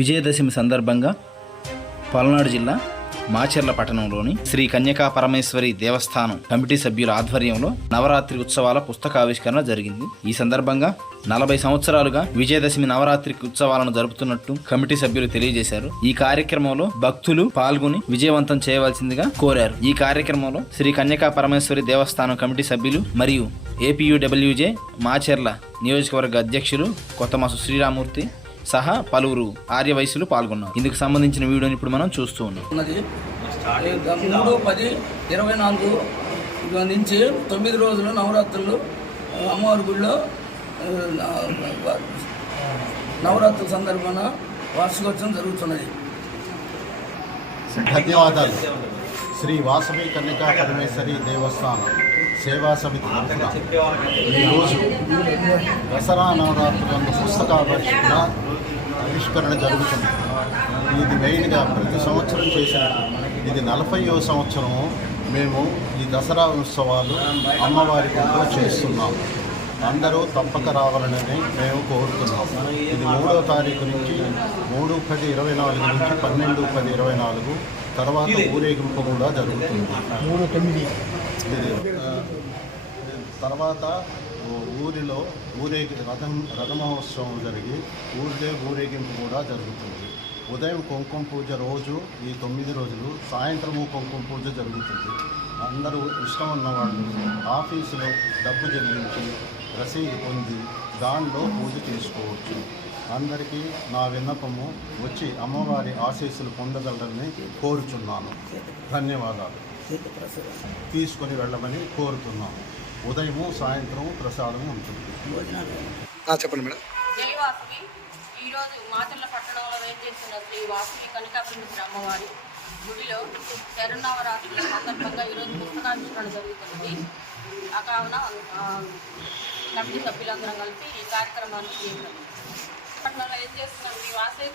విజయదశమి సందర్భంగా పల్నాడు జిల్లా మాచెర్ల పట్టణంలోని శ్రీ కన్యకా పరమేశ్వరి దేవస్థానం కమిటీ సభ్యుల ఆధ్వర్యంలో నవరాత్రి ఉత్సవాల పుస్తకావిష్కరణ జరిగింది. ఈ సందర్భంగా నలభై సంవత్సరాలుగా విజయదశమి నవరాత్రి ఉత్సవాలను జరుపుతున్నట్టు కమిటీ సభ్యులు తెలియజేశారు. ఈ కార్యక్రమంలో భక్తులు పాల్గొని విజయవంతం చేయవలసిందిగా కోరారు. ఈ కార్యక్రమంలో శ్రీ కన్యకా పరమేశ్వరి దేవస్థానం కమిటీ సభ్యులు మరియు ఏపీయూడబ్ల్యూజే మాచెర్ల నియోజకవర్గ అధ్యక్షులు కొత్తమాసు శ్రీరామూర్తి సహా పలువురు ఆర్యవయసులు పాల్గొన్నారు ఇందుకు సంబంధించిన వీడియోని ఇప్పుడు మనం చూస్తూ ఉన్నాం. మూడు పది ఇరవై నాలుగు నుంచి తొమ్మిది రోజులు నవరాత్రులు అమ్మవారి గుడిలో నవరాత్రుల సందర్భాన వార్షికోత్సవం జరుగుతున్నది. ధన్యవాదాలు. శ్రీ వాసవి కన్యకా పరమేశ్వరి దేవస్థానం సేవా సమితి తరఫున ఈరోజు దసరా నవరాత్రులందు పుస్తకావిష్కరణ ఆవిష్కరణ జరుగుతుంది. ఇది మెయిన్గా ప్రతి సంవత్సరం చేసిన ఇది నలభైవ సంవత్సరం మేము ఈ దసరా ఉత్సవాలు అమ్మవారి గుడిలో చేస్తున్నాము. అందరూ తప్పక రావాలని మేము కోరుతున్నాం ఇది మూడో తారీఖు నుంచి మూడు పది ఇరవై నాలుగు నుంచి పన్నెండు పది ఇరవై నాలుగు తర్వాత ఊరేగింపు కూడా జరుగుతుంది. మూడు తొమ్మిది. తర్వాత ఊరిలో ఊరేగి రథం రథమహోత్సవం జరిగి ఊరిలో ఊరేగింపు కూడా జరుగుతుంది. ఉదయం కుంకుమ పూజ రోజు ఈ తొమ్మిది రోజులు సాయంత్రము కుంకుమ పూజ జరుగుతుంది. అందరూ ఇష్టం ఉన్నవాళ్ళు ఆఫీసులో డబ్బు చెల్లించి రసీదు పొంది దానిలో పూజ చేసుకోవచ్చు. అందరికీ నా విన్నపము వచ్చి అమ్మవారి ఆశీస్సులు పొందగలరని కోరుచున్నాను. ధన్యవాదాలు. తీసుకొని వెళ్ళమని కోరుతున్నాను. ఉదయము సాయంత్రం ప్రసాదం ఉంటుంది. చెప్పండి మేడం. జై వాసవి ఈరోజు పట్టణంలో వేచేస్తున్న శ్రీ వాసవి కనకాపరమేశ్వరి అమ్మవారి గుడిలో శరణవరాత్రుల సందర్భంగా ఈరోజు పుస్తకావిష్కరణ జరుగుతుంది. కావున కమిటీ సభ్యులందరం కలిసి ఈ కార్యక్రమాన్ని చేశాం పట్టణంలో ఏం చేస్తున్నాం? ఈ వాసవి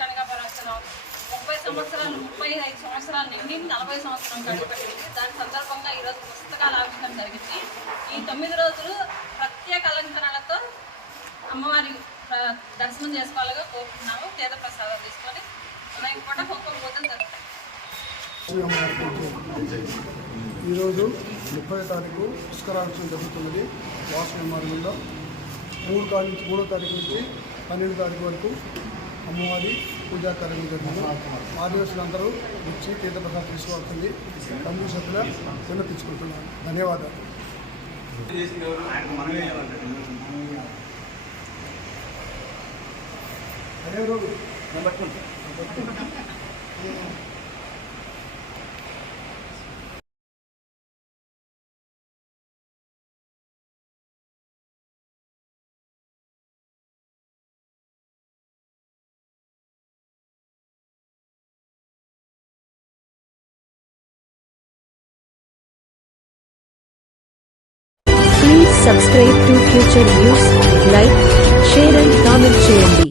ముప్పై సంవత్సరాలు ముప్పై ఐదు సంవత్సరాలు నిండి నలభై సంవత్సరం గడిపెట్టింది దాని సందర్భంగా ఈరోజు పుస్తకాల చేయడం జరిగింది. ఈ తొమ్మిది రోజులు ప్రత్యేక అలంకరణలతో అమ్మవారి దర్శనం చేసుకోవాలిగా కోరుకున్నాము పేద ప్రసాదం తీసుకొని ఉదయం పూట ఒక్కొక్క పూజలు జరుగుతాయి. ఈరోజు ముప్పై తారీఖు పుష్కరాక్షం జరుగుతున్నది. వాసు మార్గంలో మూడు తారీఖు నుంచి మూడో తారీఖు నుంచి పన్నెండు తారీఖు వరకు అమ్మవారి పూజా కార్యక్రమం ఆదివాసులు అందరూ వచ్చి తీర్థప్రసాదం తీసుకోవాల్సింది. తమ్ముడు సభ్యుల విన్నపించుకుంటున్నాను ధన్యవాదాలు. అదే రోజు please subscribe to Future News like share and comment చేయండి